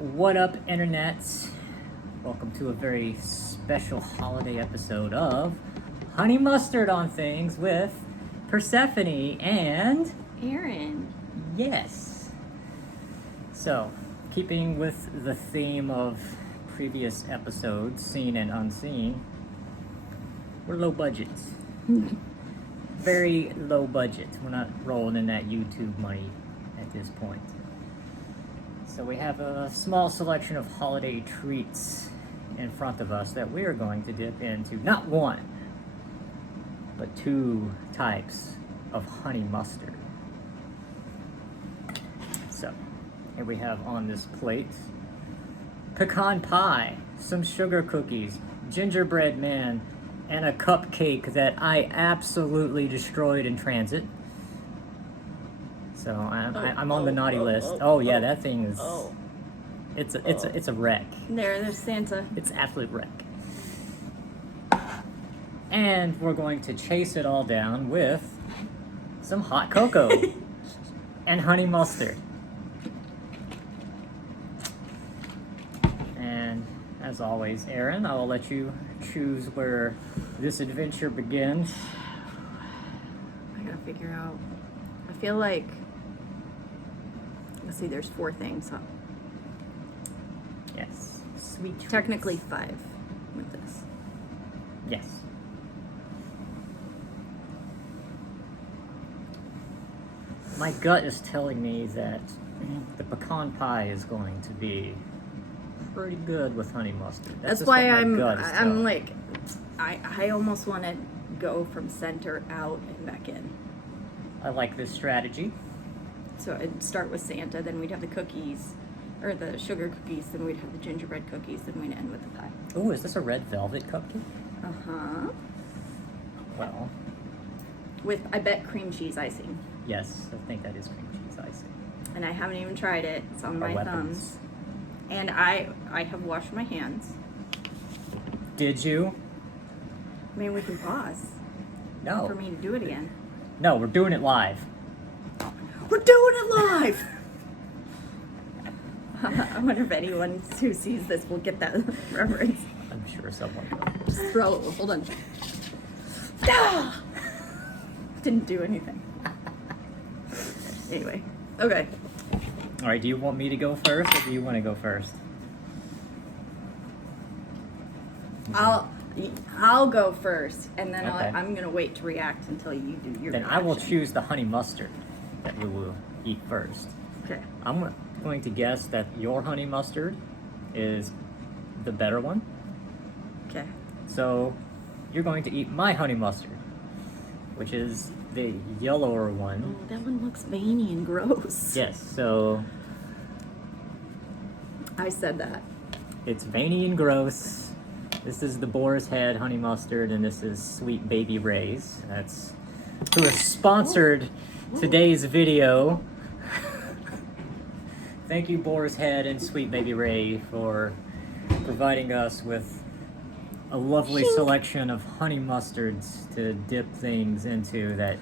What up, internet? Welcome to a very special holiday episode of Honey Mustard on Things with Persephone and Aaron. Yes. So, keeping with the theme of previous episodes, seen and unseen, we're low budget. Very low budget. We're not rolling in that YouTube money at this point. So we have a small selection of holiday treats in front of us that we are going to dip into not one, but two types of honey mustard. So here we have on this plate pecan pie, some sugar cookies, gingerbread man, and a cupcake that I absolutely destroyed in transit. So I'm on the naughty list. Yeah, that thing is. It's a wreck. There's Santa. It's absolute wreck. And we're going to chase it all down with some hot cocoa and honey mustard. And as always, Aaron, I will let you choose where this adventure begins. I gotta figure out. I feel like. Let's see, there's 4 things, huh? Yes. Sweet treats. Technically 5 with this. Yes. My gut is telling me that the pecan pie is going to be pretty good with honey mustard. That's just why what my I'm gut is telling me. like, I almost want to go from center out and back in. I like this strategy. So I'd start with Santa, then we'd have the cookies, or the sugar cookies, then we'd have the gingerbread cookies, then we'd end with the pie. Oh, is this a red velvet cupcake? Uh-huh. Well, With, I bet, cream cheese icing. yes, I think that is cream cheese icing. And I haven't even tried it. It's on Our my weapons. thumbs. And I have washed my hands. Did you? I mean, we can pause No. for me to do it again. No, we're doing it live. We're doing it live! I wonder if anyone who sees this will get that reference. I'm sure someone will. Just throw it. Hold on. Ah! Didn't do anything. Anyway. Okay. All right, do you want me to go first, or do you want to go first? I'll go first, and then Okay. I'm gonna wait to react until you do your Then I will reaction. choose the honey mustard that we will eat first. Okay. I'm going to guess that your honey mustard is the better one. Okay. So you're going to eat my honey mustard, which is the yellower one. Oh, that one looks veiny and gross. Yes, so I said that. it's veiny and gross. This is the boar's head honey mustard, and this is Sweet Baby Ray's. That's who has sponsored today's video. Thank you, Boar's Head and Sweet Baby Ray, for providing us with a lovely selection of honey mustards to dip things into that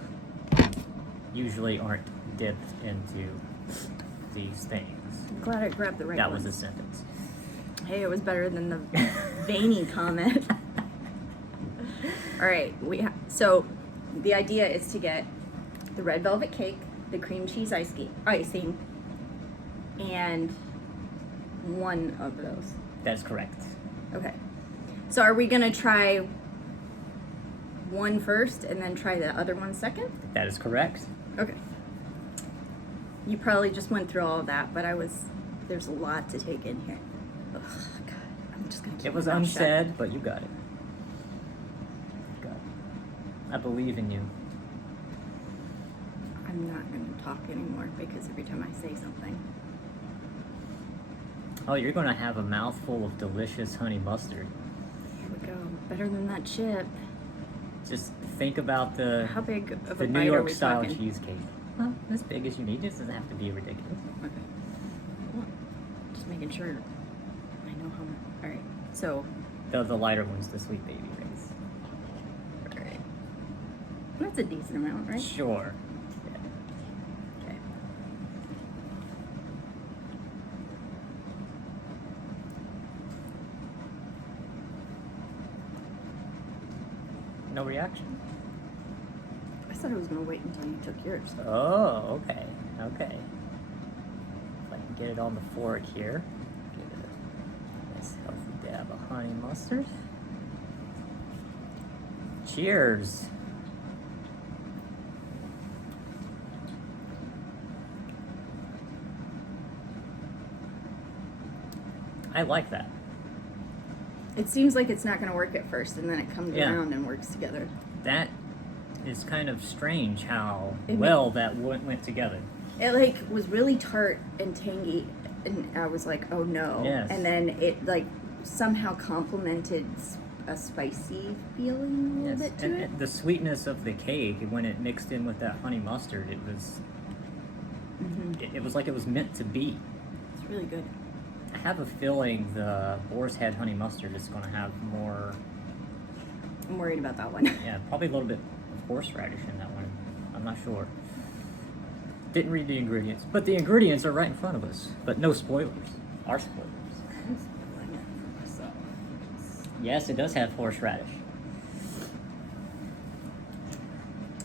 usually aren't dipped into these things. I'm glad I grabbed the right That one. was a sentence. Hey, it was better than the veiny comment. All right, so the idea is to get the red velvet cake, the cream cheese icing, and one of those. That is correct. Okay. So are we gonna try one first and then try the other one second? That is correct. Okay. You probably just went through all of that, but there's a lot to take in here. Ugh, God, I'm just gonna keep It was my mouth shut. unsaid, but you got it. You got it. I believe in you. I'm not gonna talk anymore because every time I say something. Oh, you're going to have a mouthful of delicious honey mustard. Here we go. Better than that chip. Just think about the How big of the a New bite are York we style talking? cheesecake. Well, as big as you need. It doesn't have to be ridiculous. Okay. Well, just making sure I know how much. All right. So. The lighter one's the Sweet Baby Ray's. All right. That's a decent amount, right? Sure. Okay. No reaction? I said I was gonna wait until you took yours. Oh, okay. Okay. If I can get it on the fork here. Get a nice healthy dab of honey mustard. Cheers. I like that. It seems like it's not gonna work at first, and then it comes Yeah. around and works together. That is kind of strange how It well that went together. It like was really tart and tangy, and I was like, oh no. Yes. And then it like somehow complemented a spicy feeling a little bit to and, it. and the sweetness of the cake, when it mixed in with that honey mustard, it was it was like it was meant to be. It's really good. I have a feeling the boar's head honey mustard is going to have more, I'm worried about that one. yeah, probably a little bit of horseradish in that one. I'm not sure. Didn't read the ingredients, but the ingredients are right in front of us. But no spoilers. Our spoilers. Yes, it does have horseradish.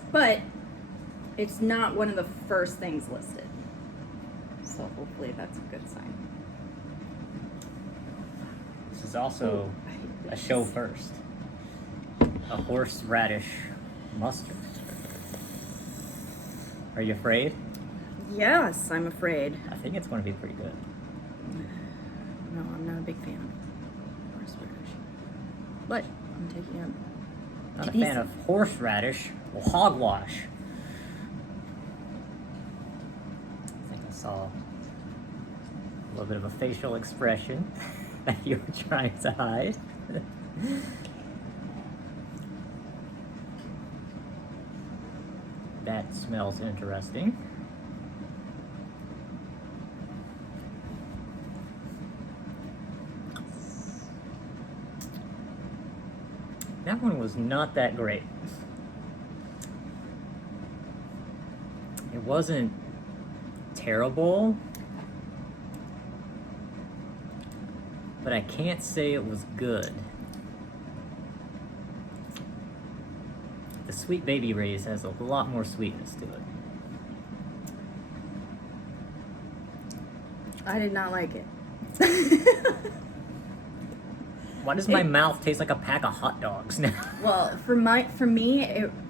But it's not one of the first things listed. So hopefully that's a good sign. This is also I hate a this. show first. A horseradish mustard. Are you afraid? Yes, I'm afraid. I think it's going to be pretty good. No, I'm not a big fan of horseradish. But I'm taking it. Not a fan of horseradish. Well, hogwash. I think I saw a little bit of a facial expression that you were trying to hide. That smells interesting. That one was not that great. It wasn't terrible, but I can't say it was good. The Sweet Baby Ray's has a lot more sweetness to it. I did not like it. Why does my mouth taste like a pack of hot dogs now? Well, for me,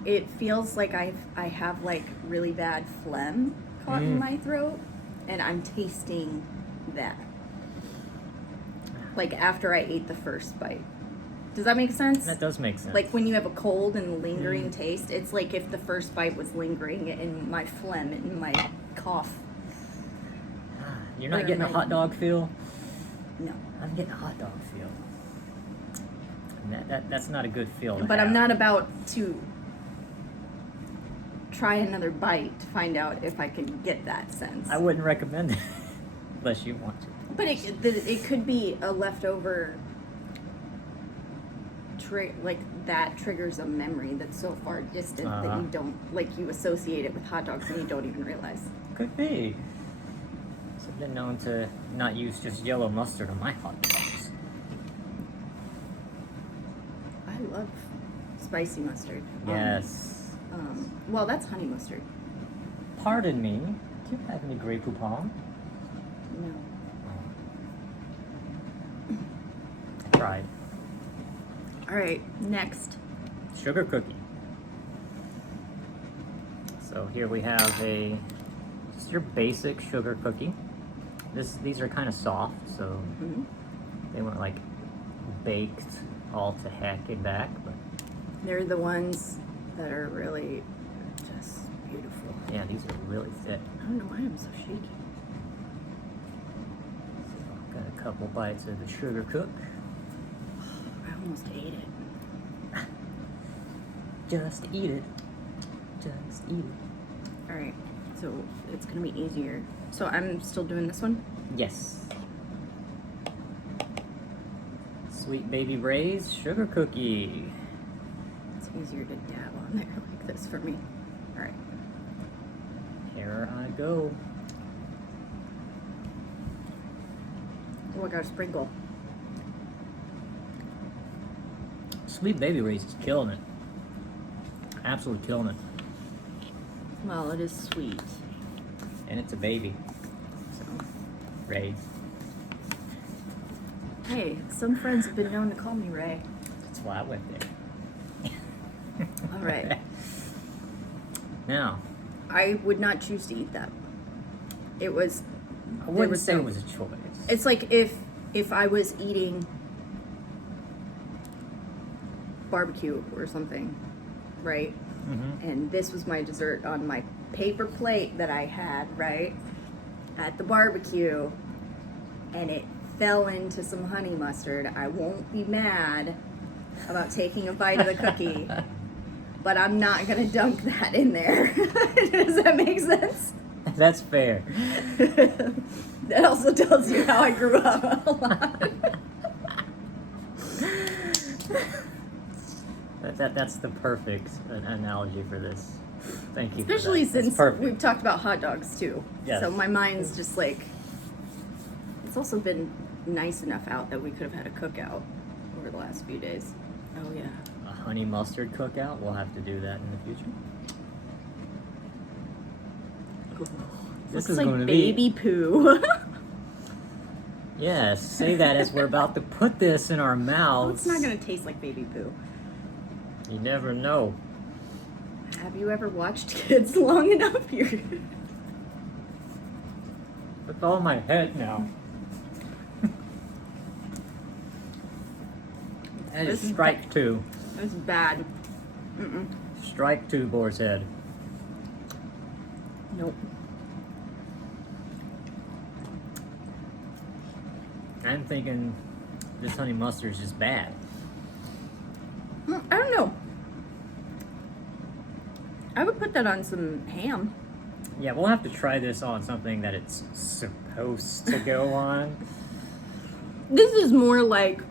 it feels like I have like really bad phlegm caught in my throat, and I'm tasting that. Like after I ate the first bite. Does that make sense? That does make sense. Like when you have a cold and lingering taste, it's like if the first bite was lingering in my phlegm, in my cough. You're not or getting a my- hot dog feel? No. I'm getting a hot dog feel. And that's not a good feel to But I'm have. not about to try another bite to find out if I can get that sense. I wouldn't recommend it unless you want to. But it could be a leftover like that triggers a memory that's so far distant that you don't, like, you associate it with hot dogs and you don't even realize. Could be. So I've been known to not use just yellow mustard on my hot dogs. I love spicy mustard. Yes. Well, that's honey mustard. Pardon me. Do you have any Grey Poupon? No. I tried. All right, next. Sugar cookie. So here we have just your basic sugar cookie. These are kind of soft, so they weren't like baked all to heck and back, but They're the ones that are really just beautiful. yeah, these are really thick. I don't know why I'm so shaky. So got a couple bites of the sugar cook. I almost ate it. Just eat it. Just eat it. All right, so it's gonna be easier. So I'm still doing this one? Yes. Sweet Baby Ray's sugar cookie. It's easier to dab on there like this for me. All right. Here I go. Oh, I got a sprinkle. Sweet Baby Ray's is killing it. absolutely killing it. Well, it is sweet. And it's a baby. So, Ray. hey, some friends have been known to call me Ray. That's why I went there. All right. Now, I would not choose to eat that. It was. I wouldn't say it was a choice. It's like if I was eating barbecue or something, right? Mm-hmm. And this was my dessert on my paper plate that I had, right, at the barbecue, and it fell into some honey mustard. I won't be mad about taking a bite of the cookie, but I'm not gonna dunk that in there. Does that make sense? That's fair. That also tells you how I grew up a lot. That's the perfect analogy for this. Thank you. Especially for that. since we've talked about hot dogs too. Yes. So my mind's just like, it's also been nice enough out that we could have had a cookout over the last few days. Oh yeah. A honey mustard cookout. We'll have to do that in the future. Ooh, This looks is like going to baby poo. Yes, say that as we're about to put this in our Well, mouths. it's not gonna taste like baby poo. You never know. Have you ever watched kids long enough? You're... It's all in my head now. That is This is strike two. It was bad. Mm-mm. Strike two, Boar's Head. Nope. I'm thinking this honey mustard is just bad. I don't know. I would put that on some ham. Yeah, we'll have to try this on something that it's supposed to go on. This is more like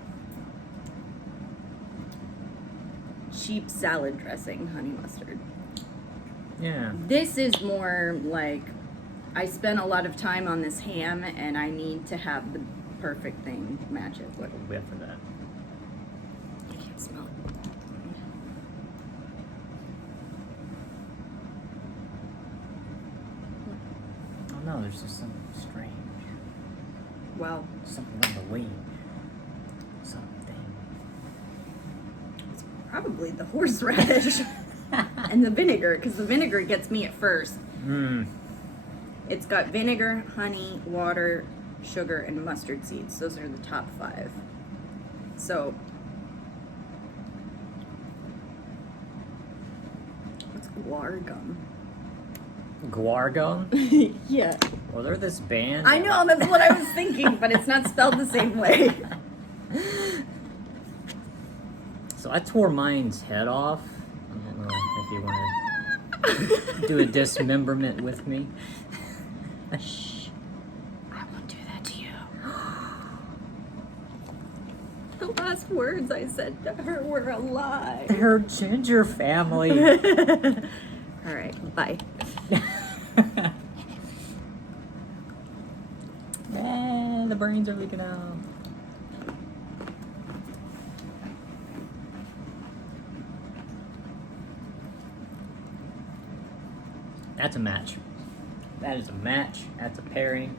cheap salad dressing honey mustard. Yeah. This is more like I spent a lot of time on this ham and I need to have the perfect thing match it. Like a whiff of that. I can't smell it. Oh no, there's just something strange. Well, Something on the wing. Something. it's probably the horseradish and the vinegar, because the vinegar gets me at first. Mmm. It's got vinegar, honey, water, sugar, and mustard seeds. Those are the top 5. So, what's guar gum? Guar gum? Yeah. Well, they're this band. I know, that's what I was thinking, but it's not spelled the same way. So I tore mine's head off. I don't know if you want to do a dismemberment with me. Shh. I won't do that to you. The last words I said to her were a lie. Her ginger family. All right, bye. The brains are leaking out. That's a match. That is a match. That's a pairing.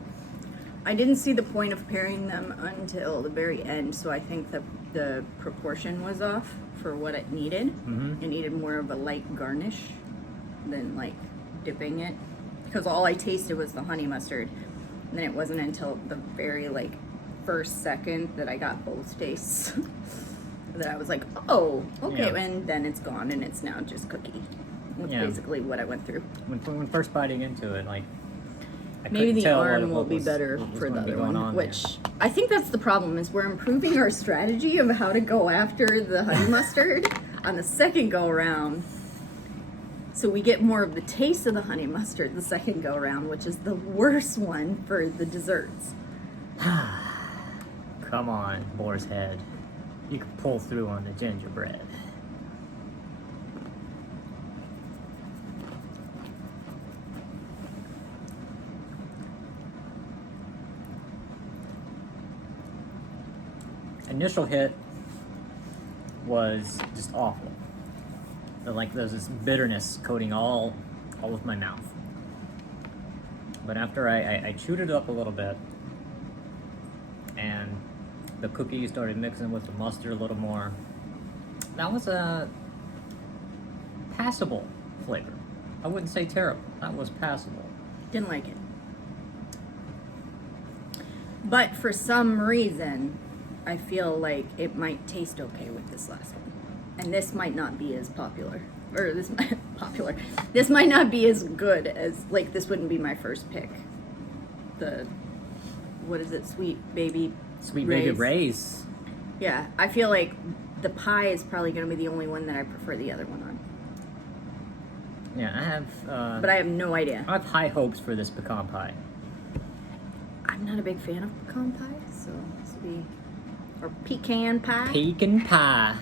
I didn't see the point of pairing them until the very end, so I think that the proportion was off for what it needed. Mhm. It needed more of a light garnish than like dipping it, because all I tasted was the honey mustard. And then it wasn't until the very like first second that I got both tastes that I was like, oh, okay, Yeah. and then it's gone and it's now just cookie. That's Yeah. basically what I went through. When first biting into it, like I Maybe couldn't the tell arm will what be was- better what was for the gonna be other going one, on which I think that's the problem is we're improving our strategy of how to go after the honey mustard on the second go around. So we get more of the taste of the honey mustard the second go around, which is the worst one for the desserts. Come on, Boar's Head. You can pull through on the gingerbread. Initial hit was just awful. like there's this bitterness coating all of my mouth. But after I chewed it up a little bit, and the cookie started mixing with the mustard a little more, that was a passable flavor. I wouldn't say terrible. That was passable. Didn't like it. But for some reason, I feel like it might taste okay with this last one. And this might not be as popular. Or this popular. This might not be as good as, like, this wouldn't be my first pick. The, what is it, Sweet Baby Ray's. Yeah, I feel like the pie is probably going to be the only one that I prefer the other one on. Yeah, I have... but I have no idea. I have high hopes for this pecan pie. I'm not a big fan of pecan pie, so this will be... Or pecan pie. Pecan pie.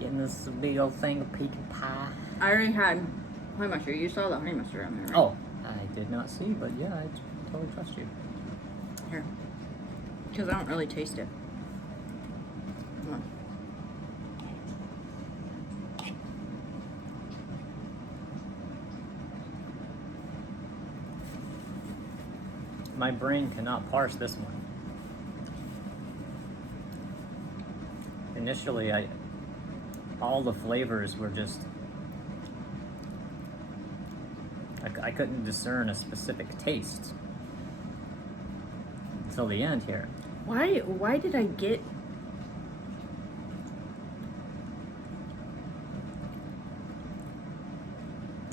Getting this big old thing of pecan pie. I already had honey mustard. You saw the honey mustard on there, right? Oh, I did not see, but yeah, I totally trust you. Here. Because I don't really taste it. Come on. My brain cannot parse this one. Initially, all the flavors were just... I couldn't discern a specific taste until the end here. Why did I get...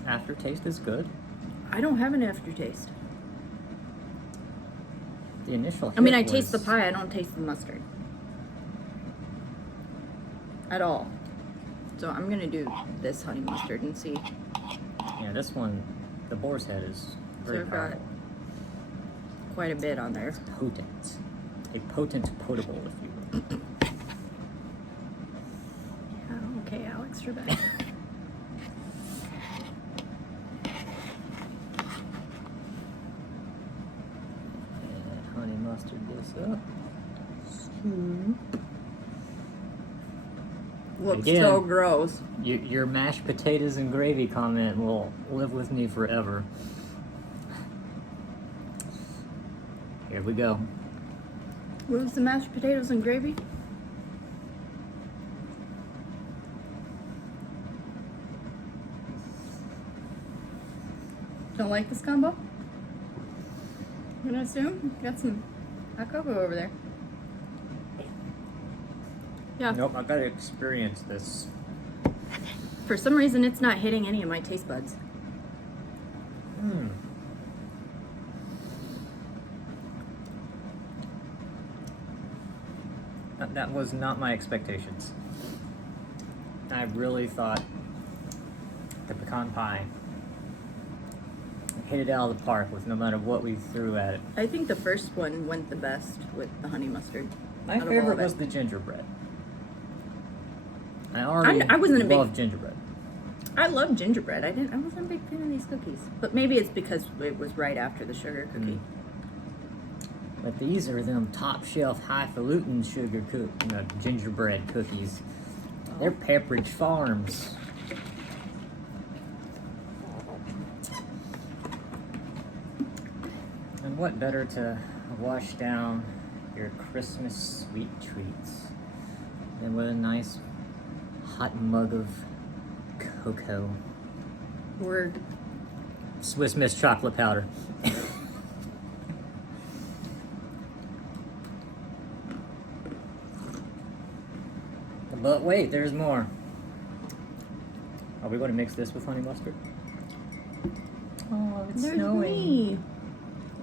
Aftertaste is good. I don't have an aftertaste. The initial hit I mean, I was... taste the pie. I don't taste the mustard. At all. So I'm going to do this honey mustard and see. Yeah, this one, the boar's head is very So I've got powerful. quite a bit on there. It's potent. A potent potable, if you will. Yeah, okay, Alex, you're back. And honey mustard this up. Looks Again. so gross. Your mashed potatoes and gravy comment will live with me forever. Here we go. What was the mashed potatoes and gravy? Don't like this combo? I'm gonna assume got some hot cocoa over there. Yeah. Nope, I gotta experience this. For some reason, it's not hitting any of my taste buds. That was not my expectations. I really thought the pecan pie hit it out of the park with no matter what we threw at it. I think the first one went the best with the honey mustard. My out of all favorite of it. was the gingerbread. I wasn't a big- love gingerbread. I love gingerbread. I wasn't a big fan of these cookies, but maybe it's because it was right after the sugar cookie. But these are them top shelf highfalutin gingerbread cookies. They're Pepperidge Farms. And what better to wash down your Christmas sweet treats than with a nice hot mug of cocoa. Or Swiss Miss chocolate powder. But wait, there's more. Are we going to mix this with honey mustard? Oh, it's there's snowing.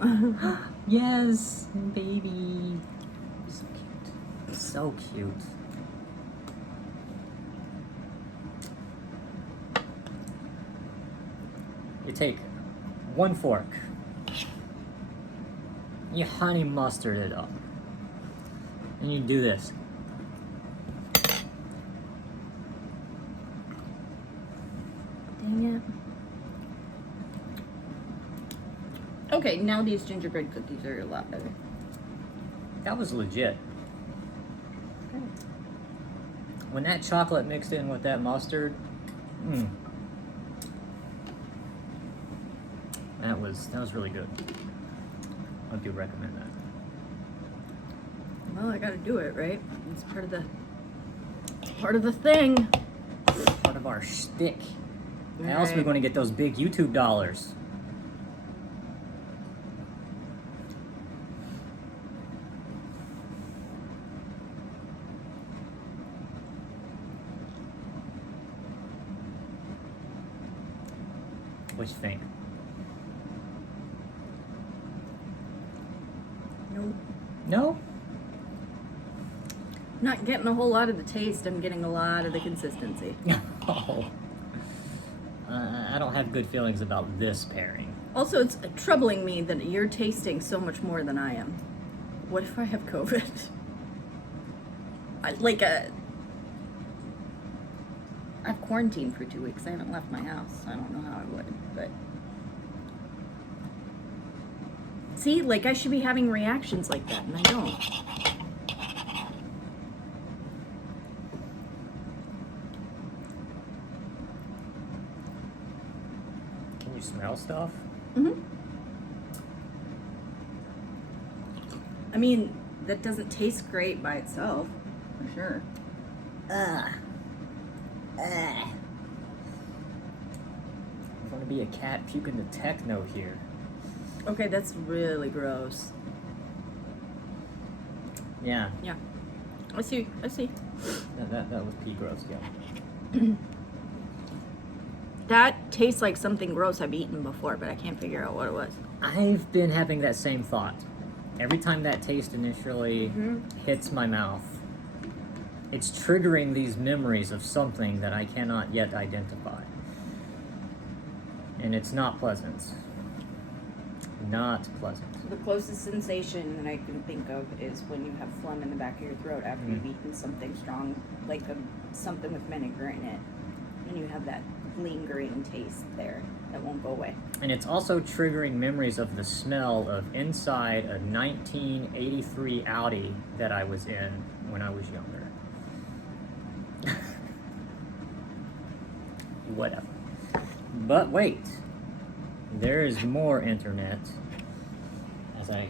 me. Yes, baby. So cute. So cute. You take one fork. You honey mustard it up. And you do this. Dang it. Okay, now these gingerbread cookies are a lot better. That was legit. When that chocolate mixed in with that mustard, Mm. That was really good. I do recommend that. Well, I gotta do it, right? It's part of the thing. Part of our shtick. How All else are we right. going to get those big YouTube dollars? What you think? Nope. No? Not getting a whole lot of the taste. I'm getting a lot of the consistency. Oh. I don't have good feelings about this pairing. Also, it's troubling me that you're tasting so much more than I am. What if I have COVID? I've quarantined for 2 weeks. I haven't left my house. I don't know how I would, but see, like I should be having reactions like that, and I don't. Can you smell stuff? Mm-hmm. I mean, that doesn't taste great by itself, for sure. I'm gonna be a cat puking the techno here. Okay, that's really gross. Yeah, Yeah. I see. that was pee gross, yeah. That tastes like something gross I've eaten before, but I can't figure out what it was. I've been having that same thought. Every time that taste initially hits my mouth, it's triggering these memories of something that I cannot yet identify. And it's not pleasant. Not pleasant. The closest sensation that I can think of is when you have phlegm in the back of your throat after you've eaten something strong, like something with vinegar in it, and you have that lingering taste there that won't go away. And it's also triggering memories of the smell of inside a 1983 Audi that I was in when I was younger. Whatever. But wait, there is more internet as I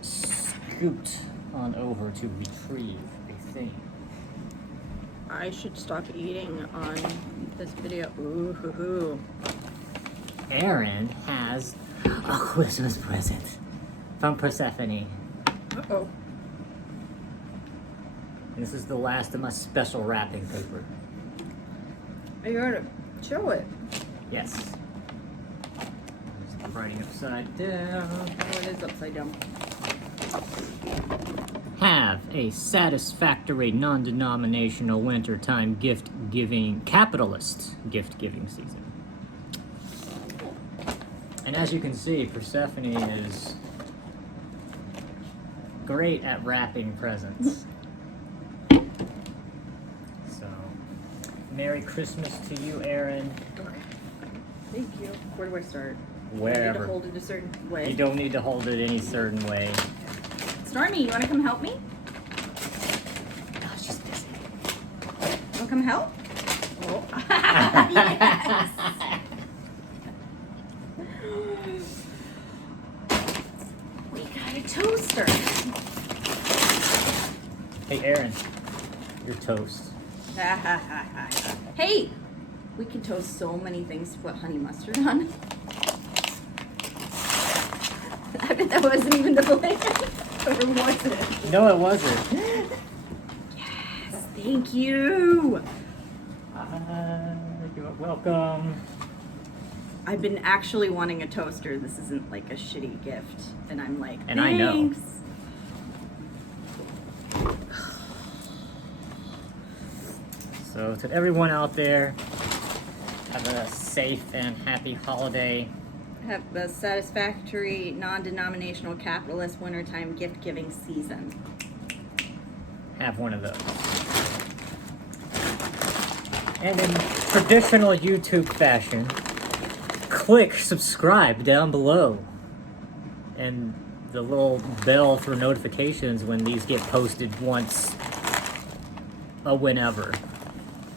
scoot on over to retrieve a thing. I should stop eating on this video. Ooh, hoo, hoo. Aaron has a Christmas present from Persephone. Uh-oh. This is the last of my special wrapping paper. You gotta show it. Yes. Just the writing upside down. Oh, it is upside down. Have a satisfactory non-denominational wintertime capitalist gift-giving season. And as you can see, Persephone is great at wrapping presents. So, Merry Christmas to you, Aaron. Thank you. Where do I start? I need Wherever. to hold it a certain way. You don't need to hold it any certain way. Stormy, you want to come help me? Oh, she's busy. You want to come help? Oh. Yes. We got a toaster. Hey, Aaron, your toast. Hey, we can toast so many things to put honey mustard on. I bet that wasn't even the plan. Or was it? No, it wasn't. Yes, thank you. You're welcome. I've been actually wanting a toaster. This isn't like a shitty gift. And I'm like, And I know. thanks. So to everyone out there, have a safe and happy holiday. Have a satisfactory, non-denominational, capitalist wintertime gift-giving season. Have one of those. And in traditional YouTube fashion, click subscribe down below. And the little bell for notifications when these get posted once a whenever.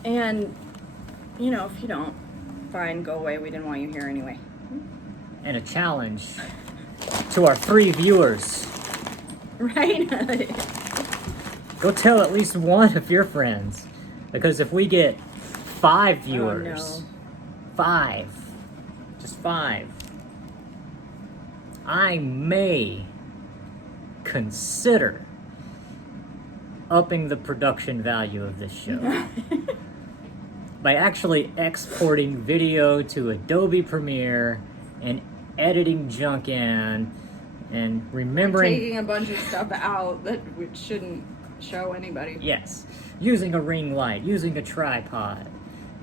And You know, if you don't, fine, go away. We didn't want you here anyway. And a challenge to our 3 viewers. Right? Go tell at least one of your friends. Because if we get 5 viewers, Oh, no. 5, just 5, I may consider upping the production value of this show by actually exporting video to Adobe Premiere and editing junk in and remembering, Taking a bunch of stuff out that we shouldn't show anybody. yes, using a ring light, using a tripod,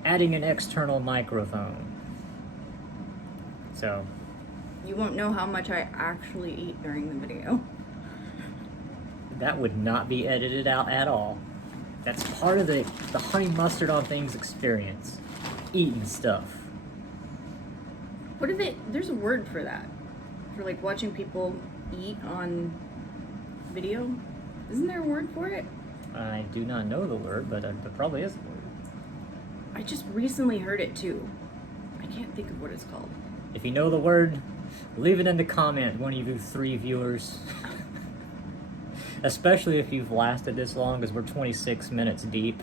adding an external microphone. So You won't know how much I actually eat during the video. that would not be edited out at all. That's part of the honey mustard on things experience. Eating stuff. What if there's a word for that? For like watching people eat on video? Isn't there a word for it? I do not know the word, but there probably is a word. I just recently heard it too. I can't think of what it's called. If you know the word, leave it in the comment, one of you 3 viewers. Especially if you've lasted this long, because we're 26 minutes deep.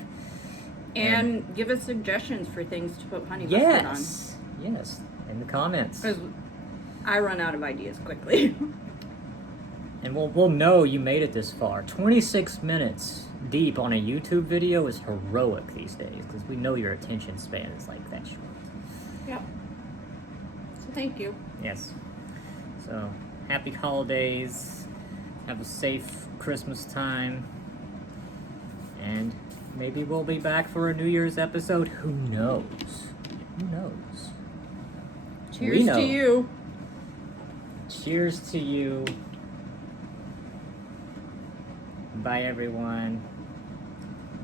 And give us suggestions for things to put honey mustard on. Yes, in the comments. Because I run out of ideas quickly. And we'll know you made it this far. 26 minutes deep on a YouTube video is heroic these days, because we know your attention span is like that short. Yep. So thank you. Yes. So, happy holidays. Have a safe Christmas time. And maybe we'll be back for a New Year's episode. Who knows? Who knows? We Cheers know. to you. Cheers to you. Bye, everyone.